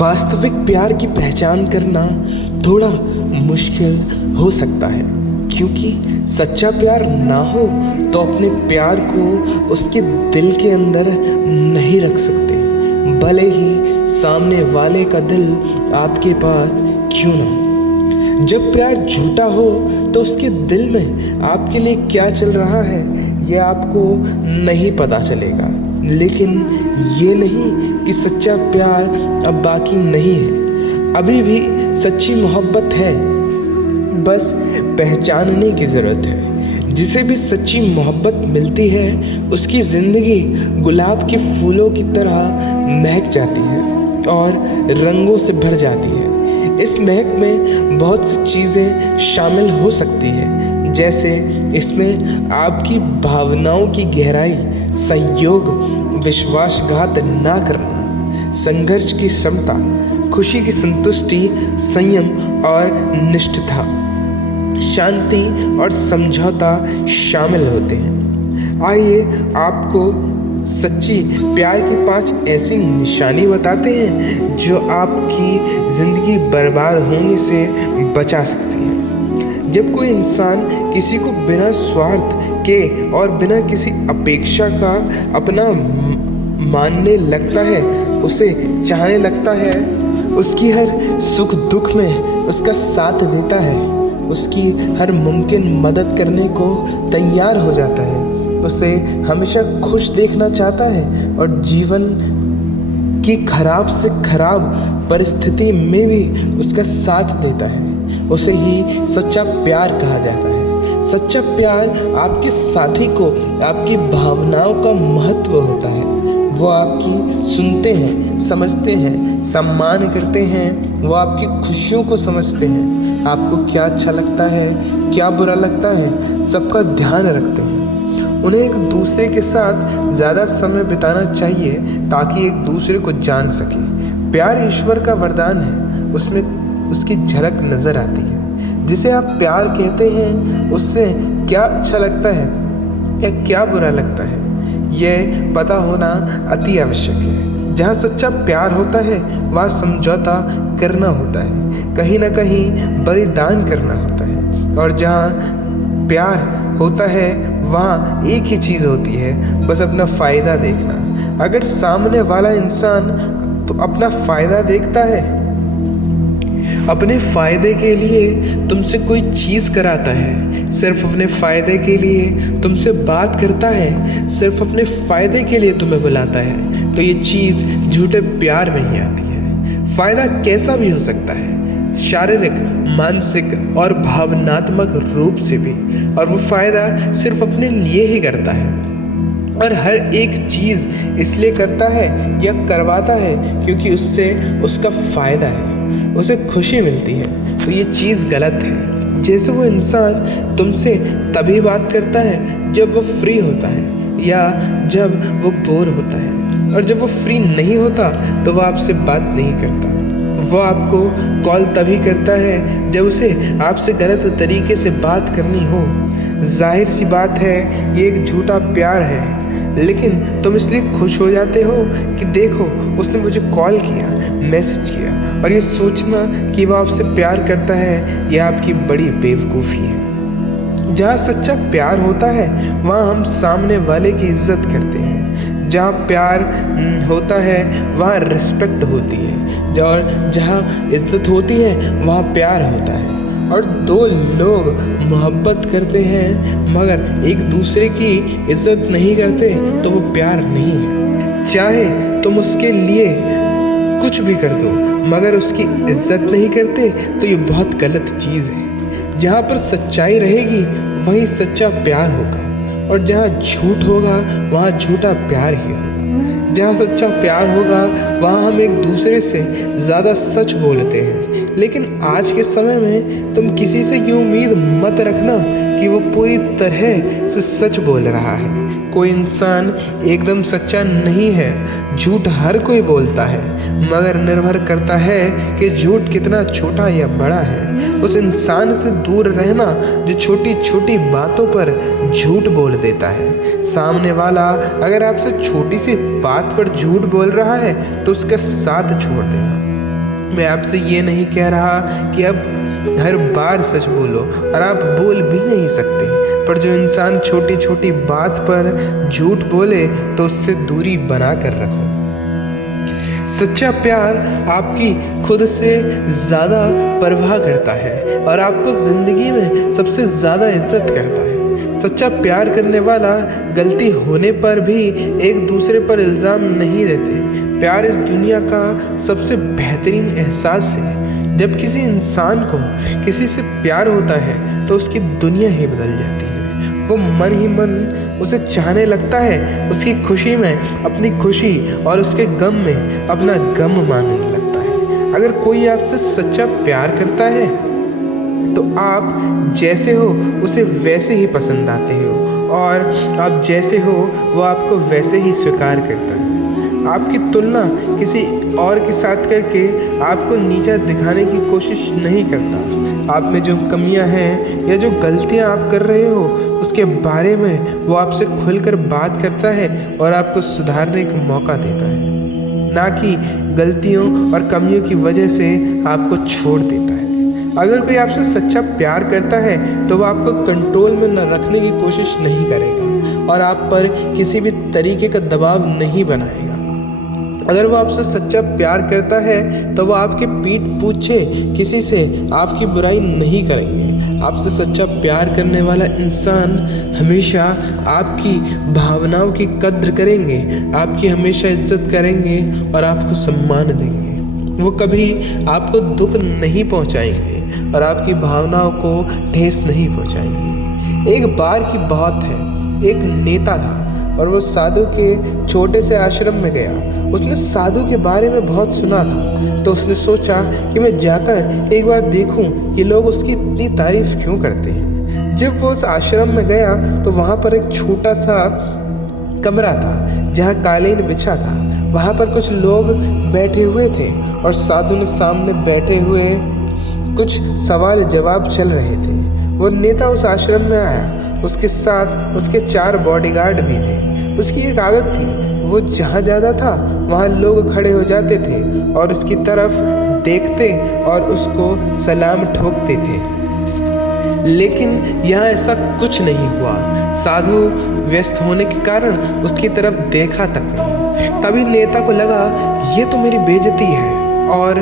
वास्तविक प्यार की पहचान करना थोड़ा मुश्किल हो सकता है, क्योंकि सच्चा प्यार ना हो तो अपने प्यार को उसके दिल के अंदर नहीं रख सकते, भले ही सामने वाले का दिल आपके पास क्यों ना हो। जब प्यार झूठा हो तो उसके दिल में आपके लिए क्या चल रहा है यह आपको नहीं पता चलेगा, लेकिन ये नहीं कि सच्चा प्यार अब बाकी नहीं है। अभी भी सच्ची मोहब्बत है, बस पहचानने की ज़रूरत है। जिसे भी सच्ची मोहब्बत मिलती है उसकी ज़िंदगी गुलाब के फूलों की तरह महक जाती है और रंगों से भर जाती है। इस महक में बहुत सी चीज़ें शामिल हो सकती है, जैसे इसमें आपकी भावनाओं की गहराई, संयोग, विश्वासघात ना करना, संघर्ष की क्षमता, खुशी की संतुष्टि, संयम और निष्ठता, शांति और समझौता शामिल होते हैं। आइए आपको सच्ची प्यार की 5 ऐसी निशानी बताते हैं जो आपकी ज़िंदगी बर्बाद होने से बचा सकती है। जब कोई इंसान किसी को बिना स्वार्थ के और बिना किसी अपेक्षा का अपना मानने लगता है, उसे चाहने लगता है, उसकी हर सुख दुख में उसका साथ देता है, उसकी हर मुमकिन मदद करने को तैयार हो जाता है, उसे हमेशा खुश देखना चाहता है और जीवन की खराब से खराब परिस्थिति में भी उसका साथ देता है, उसे ही सच्चा प्यार कहा जाता है। सच्चा प्यार आपके साथी को आपकी भावनाओं का महत्व होता है। वो आपकी सुनते हैं, समझते हैं, सम्मान करते हैं, वो आपकी खुशियों को समझते हैं, आपको क्या अच्छा लगता है, क्या बुरा लगता है, सबका ध्यान रखते हैं। उन्हें एक दूसरे के साथ ज़्यादा समय बिताना चाहिए ताकि एक दूसरे को जान सके। प्यार ईश्वर का वरदान है, उसमें उसकी झलक नज़र आती है। जिसे आप प्यार कहते हैं उससे क्या अच्छा लगता है या क्या बुरा लगता है, यह पता होना अति आवश्यक है। जहाँ सच्चा प्यार होता है वहाँ समझौता करना होता है, कहीं ना कहीं बलिदान करना होता है, और जहाँ प्यार होता है वहाँ एक ही चीज़ होती है, बस अपना फ़ायदा देखना। अगर सामने वाला इंसान तो अपना फ़ायदा देखता है, अपने फ़ायदे के लिए तुमसे कोई चीज़ कराता है, सिर्फ अपने फ़ायदे के लिए तुमसे बात करता है, सिर्फ अपने फ़ायदे के लिए तुम्हें बुलाता है, तो ये चीज़ झूठे प्यार में ही आती है। फ़ायदा कैसा भी हो सकता है, शारीरिक, मानसिक और भावनात्मक रूप से भी, और वो फ़ायदा सिर्फ अपने लिए ही करता है, और हर एक चीज़ इसलिए करता है या करवाता है क्योंकि उससे उसका फ़ायदा है, उसे खुशी मिलती है। तो ये चीज़ गलत है। जैसे वो इंसान तुमसे तभी बात करता है जब वो फ्री होता है या जब वो बोर होता है, और जब वो फ्री नहीं होता तो वो आपसे बात नहीं करता। वो आपको कॉल तभी करता है जब उसे आपसे गलत तरीके से बात करनी हो। जाहिर सी बात है ये एक झूठा प्यार है, लेकिन तुम इसलिए खुश हो जाते हो कि देखो उसने मुझे कॉल किया, मैसेज किया, और ये सोचना कि वो आपसे प्यार करता है यह आपकी बड़ी बेवकूफ़ी है। जहाँ सच्चा प्यार होता है वहाँ हम सामने वाले की इज्जत करते हैं। जहाँ प्यार होता है वहाँ रिस्पेक्ट होती है, और जहाँ इज्जत होती है वहाँ प्यार होता है। और दो लोग मोहब्बत करते हैं मगर एक दूसरे की इज्जत नहीं करते तो वो प्यार नहीं है। चाहे तुम उसके लिए कुछ भी कर दो मगर उसकी इज्जत नहीं करते तो ये बहुत गलत चीज़ है। जहाँ पर सच्चाई रहेगी वहीं सच्चा प्यार होगा, और जहाँ झूठ होगा वहाँ झूठा प्यार ही होगा। जहाँ सच्चा प्यार होगा वहाँ हम एक दूसरे से ज़्यादा सच बोलते हैं, लेकिन आज के समय में तुम किसी से ये उम्मीद मत रखना कि वो पूरी तरह से सच बोल रहा है। कोई इंसान एकदम सच्चा नहीं है। झूठ हर कोई बोलता है, मगर निर्भर करता है कि झूठ कितना छोटा या बड़ा है। उस इंसान से दूर रहना जो छोटी छोटी बातों पर झूठ बोल देता है। सामने वाला अगर आपसे छोटी सी बात पर झूठ बोल रहा है तो उसका साथ छोड़ देना। मैं आपसे ये नहीं कह रहा कि अब हर बार सच बोलो, और आप बोल भी नहीं सकते, पर जो इंसान छोटी छोटी बात पर झूठ बोले तो उससे दूरी बना कर रखो। सच्चा प्यार आपकी खुद से ज़्यादा परवाह करता है और आपको ज़िंदगी में सबसे ज़्यादा इज्जत करता है। सच्चा प्यार करने वाला गलती होने पर भी एक दूसरे पर इल्ज़ाम नहीं देते। प्यार इस दुनिया का सबसे बेहतरीन एहसास है। जब किसी इंसान को किसी से प्यार होता है तो उसकी दुनिया ही बदल जाती है। वो मन ही मन उसे चाहने लगता है, उसकी खुशी में अपनी खुशी और उसके गम में अपना गम मानने लगता है। अगर कोई आपसे सच्चा प्यार करता है तो आप जैसे हो उसे वैसे ही पसंद आते हो, और आप जैसे हो वो आपको वैसे ही स्वीकार करता है। आपकी तुलना किसी और के साथ करके आपको नीचा दिखाने की कोशिश नहीं करता। आप में जो कमियां हैं या जो गलतियां आप कर रहे हो उसके बारे में वो आपसे खुलकर बात करता है और आपको सुधारने का मौका देता है, ना कि गलतियों और कमियों की वजह से आपको छोड़ देता है। अगर कोई आपसे सच्चा प्यार करता है तो वो आपको कंट्रोल में न रखने की कोशिश नहीं करेगा और आप पर किसी भी तरीके का दबाव नहीं बनाएगा। अगर वो आपसे सच्चा प्यार करता है तो वो आपके पीठ पीछे किसी से आपकी बुराई नहीं करेंगे। आपसे सच्चा प्यार करने वाला इंसान हमेशा आपकी भावनाओं की कद्र करेंगे, आपकी हमेशा इज्जत करेंगे और आपको सम्मान देंगे। वो कभी आपको दुख नहीं पहुंचाएंगे और आपकी भावनाओं को ठेस नहीं पहुंचाएंगे। एक बार की बात है, एक नेता था और वो साधु के छोटे से आश्रम में गया। उसने साधु के बारे में बहुत सुना था, तो उसने सोचा कि मैं जाकर एक बार देखूं कि लोग उसकी इतनी तारीफ क्यों करते हैं। जब वो उस आश्रम में गया तो वहाँ पर एक छोटा सा कमरा था जहाँ कालीन बिछा था। वहाँ पर कुछ लोग बैठे हुए थे और साधु ने सामने बैठे हुए कुछ सवाल जवाब चल रहे थे। वो नेता उस आश्रम में आया, उसके साथ उसके 4 बॉडीगार्ड भी थे। उसकी एक आदत थी, वो जहाँ जाता था वहाँ लोग खड़े हो जाते थे और उसकी तरफ देखते और उसको सलाम ठोकते थे। लेकिन यहाँ ऐसा कुछ नहीं हुआ। साधु व्यस्त होने के कारण उसकी तरफ देखा तक नहीं। तभी नेता को लगा ये तो मेरी बेइज्जती है और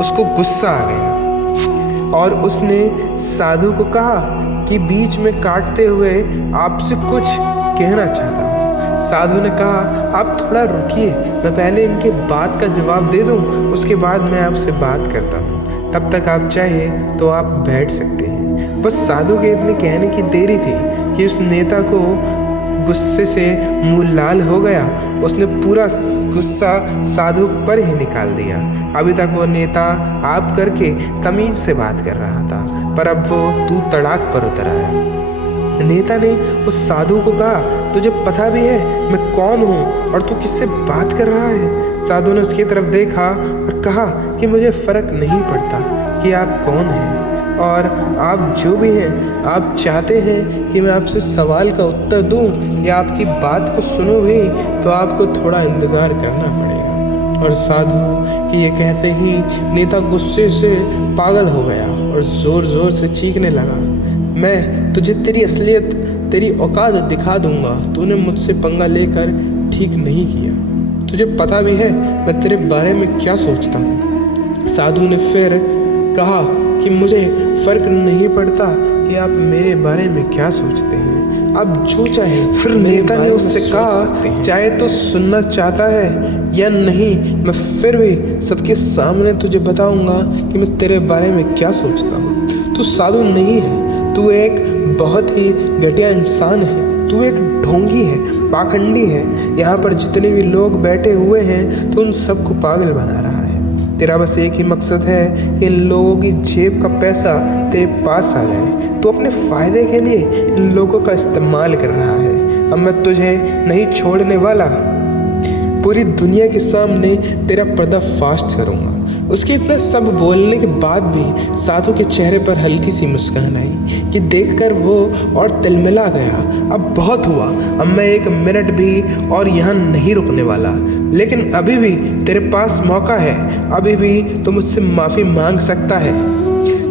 उसको गुस्सा आ गया और उसने साधु को कहा कि बीच में काटते हुए आपसे कुछ कहना चाहता हूँ। साधु ने कहा आप थोड़ा रुकिए, मैं पहले इनके बात का जवाब दे दूँ, उसके बाद मैं आपसे बात करता हूँ। तब तक आप चाहे तो आप बैठ सकते हैं। बस साधु के इतने कहने की देरी थी कि उस नेता को गुस्से से मुंह लाल हो गया। उसने पूरा गुस्सा साधु पर ही निकाल दिया। अभी तक वो नेता आप करके तमीज से बात कर रहा था, पर अब वो तू तड़ाक पर उतर आया। नेता ने उस साधु को कहा तुझे पता भी है मैं कौन हूँ और तू किससे बात कर रहा है। साधु ने उसकी तरफ देखा और कहा कि मुझे फ़र्क नहीं पड़ता कि आप कौन हैं और आप जो भी हैं। आप चाहते हैं कि मैं आपसे सवाल का उत्तर दूं या आपकी बात को सुनूं भी तो आपको थोड़ा इंतज़ार करना पड़ेगा। और साधु कि ये कहते ही नेता गुस्से से पागल हो गया और ज़ोर ज़ोर से चीखने लगा, मैं तुझे तेरी असलियत, तेरी औकात दिखा दूंगा। तूने मुझसे पंगा लेकर ठीक नहीं किया। तुझे पता भी है मैं तेरे बारे में क्या सोचता हूँ। साधु ने फिर कहा कि मुझे फ़र्क नहीं पड़ता कि आप मेरे बारे में क्या सोचते हैं, आप जो चाहे। फिर नेता ने उससे कहा चाहे तो सुनना चाहता है या नहीं, मैं फिर भी सबके सामने तुझे बताऊंगा कि मैं तेरे बारे में क्या सोचता हूँ। तू साधु नहीं है, तू एक बहुत ही घटिया इंसान है, तू एक ढोंगी है, पाखंडी है। यहाँ पर जितने भी लोग बैठे हुए हैं तो उन सबको पागल बना रहा है। तेरा बस एक ही मकसद है कि लोगों की जेब का पैसा तेरे पास आ जाए। तू अपने फ़ायदे के लिए इन लोगों का इस्तेमाल कर रहा है। अब मैं तुझे नहीं छोड़ने वाला। पूरी दुनिया के सामने तेरा पर्दाफाश करूँगा। उसके इतना सब बोलने के बाद भी साधु के चेहरे पर हल्की सी मुस्कान आई कि देखकर वो और तिलमिला गया। अब बहुत हुआ, अब मैं 1 मिनट भी और यहाँ नहीं रुकने वाला। लेकिन अभी भी तेरे पास मौका है, अभी भी तो मुझसे माफ़ी मांग सकता है।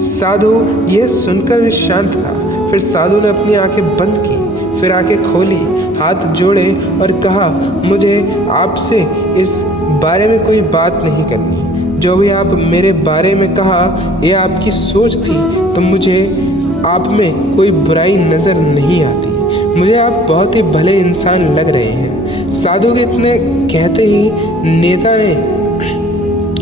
साधु यह सुनकर भी शांत था। फिर साधु ने अपनी आंखें बंद की, फिर आंखें खोली, हाथ जोड़े और कहा, मुझे आपसे इस बारे में कोई बात नहीं करनी। जो भी आप मेरे बारे में कहा यह आपकी सोच थी, तो मुझे आप में कोई बुराई नज़र नहीं आती। मुझे आप बहुत ही भले इंसान लग रहे हैं। साधु के इतने कहते ही नेता ने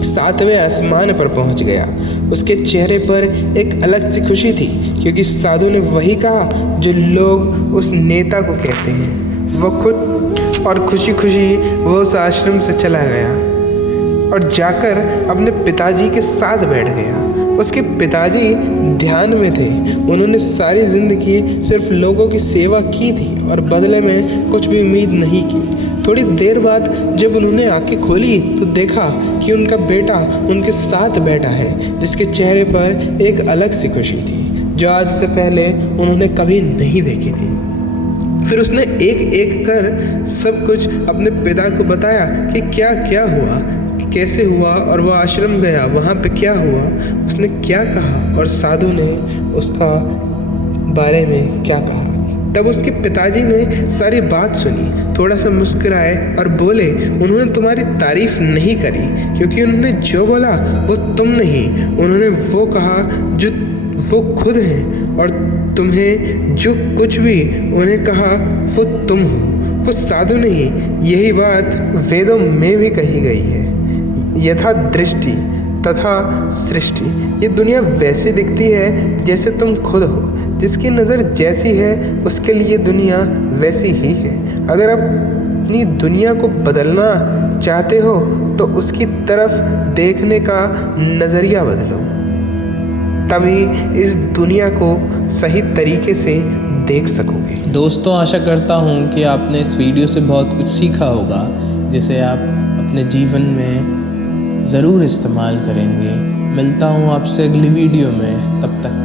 7वें आसमान पर पहुंच गया। उसके चेहरे पर एक अलग सी खुशी थी, क्योंकि साधु ने वही कहा जो लोग उस नेता को कहते हैं। वो खुद और खुशी खुशी वो उस आश्रम से चला गया और जाकर अपने पिताजी के साथ बैठ गया। उसके पिताजी ध्यान में थे। उन्होंने सारी ज़िंदगी सिर्फ लोगों की सेवा की थी और बदले में कुछ भी उम्मीद नहीं की। थोड़ी देर बाद जब उन्होंने आंखें खोली तो देखा कि उनका बेटा उनके साथ बैठा है, जिसके चेहरे पर एक अलग सी खुशी थी जो आज से पहले उन्होंने कभी नहीं देखी थी। फिर उसने एक एक कर सब कुछ अपने पिता को बताया कि क्या क्या हुआ, कैसे हुआ, और वो आश्रम गया, वहाँ पे क्या हुआ, उसने क्या कहा और साधु ने उसका बारे में क्या कहा। तब उसके पिताजी ने सारी बात सुनी, थोड़ा सा मुस्कुराए और बोले, उन्होंने तुम्हारी तारीफ नहीं करी, क्योंकि उन्होंने जो बोला वो तुम नहीं, उन्होंने वो कहा जो वो खुद हैं, और तुम्हें जो कुछ भी उन्हें कहा वो तुम हो, वो साधु नहीं। यही बात वेदों में भी कही गई है, यथा दृष्टि तथा सृष्टि। ये दुनिया वैसी दिखती है जैसे तुम खुद हो। जिसकी नज़र जैसी है उसके लिए दुनिया वैसी ही है। अगर अपनी दुनिया को बदलना चाहते हो तो उसकी तरफ देखने का नज़रिया बदलो, तभी इस दुनिया को सही तरीके से देख सकोगे। दोस्तों, आशा करता हूँ कि आपने इस वीडियो से बहुत कुछ सीखा होगा, जिसे आप अपने जीवन में ज़रूर इस्तेमाल करेंगे। मिलता हूँ आपसे अगली वीडियो में, तब तक